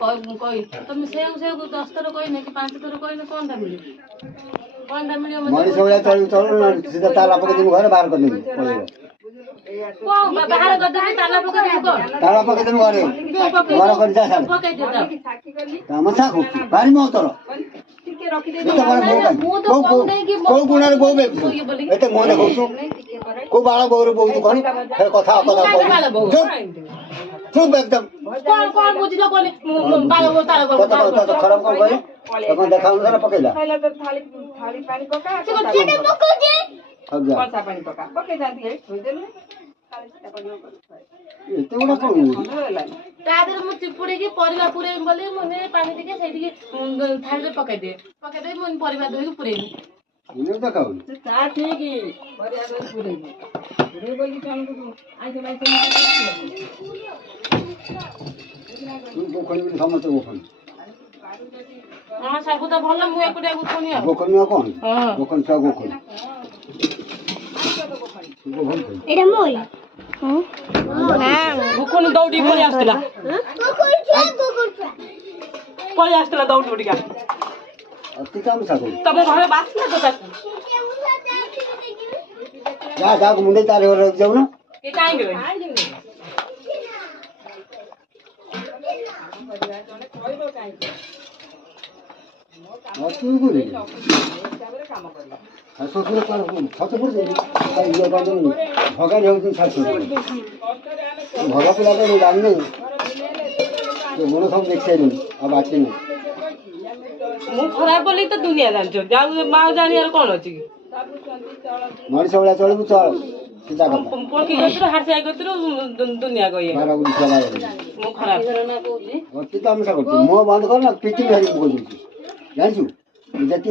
कही तुम से 10 थर कहने कि 5 थर कहने कौन टा मिले मनीष वाला चल चल सीधा ताला पके तुम घर बाहर कर देबी कौन बाहर कर दे ताला पके दे कौन ताला पके तुम घरे घर कर जा साल पके दे काम था को भारी मो तोर ठीक है रखी दे तो बड़ा को को गुणार को बे एते मो देखौ छु को बाळा बोर बोउ तू कोन हे कथा चुप एकदम कौन बुझिलो कोन बाला वो ताला कथा खराब कर गई तब देखाउ ना पकेला पहले तो थाली पानी पका चेटे पको जे अब जा कौन सा पानी पका पके जाती है थोड़ी देर में थाली से पानी एते बड़ा कोन तादर मु चिपुड़ी के परिवा पुरे बोले मने पानी देके सेठी थाली रे पकाई दे मन परिवा दोई पुरे इने देखाउ ता ठीक है परिया दे पुरे पुरे बोली काम को आइसे लाइसे तू कोन भी समझ तो कोन हां सब तो भल मु एकुटिया गुथुनी आ गोखन में कौन गोखन सा गोखन एटा मोय ना गुखुन दौडी पळी आस्तला पळी आस्तला दौडी उडी का अति काम सा को तब घरे बासला तो ताकू जा जा मुंडे तारे और रख जाऊ ना के काई गेले अति गुरे खासो सुरे पर छत पर जे ये बादन भगन हेउथिन खासो भगा पिला तो जान्ने तो मन सब देख साइलु अब आछि न मु खराब बोली तो दुनिया जानछो जाऊ मा जानी और कोन अछि की मनीष वाला चलबु चल सीधा कर पोकी गत्र हारसाई गत्र दुनिया गए बारा गुडी चला मु खराब ना कहूजी अति काम सा करछि मो बंद कर ना पिटी में बोल दी जानछु जति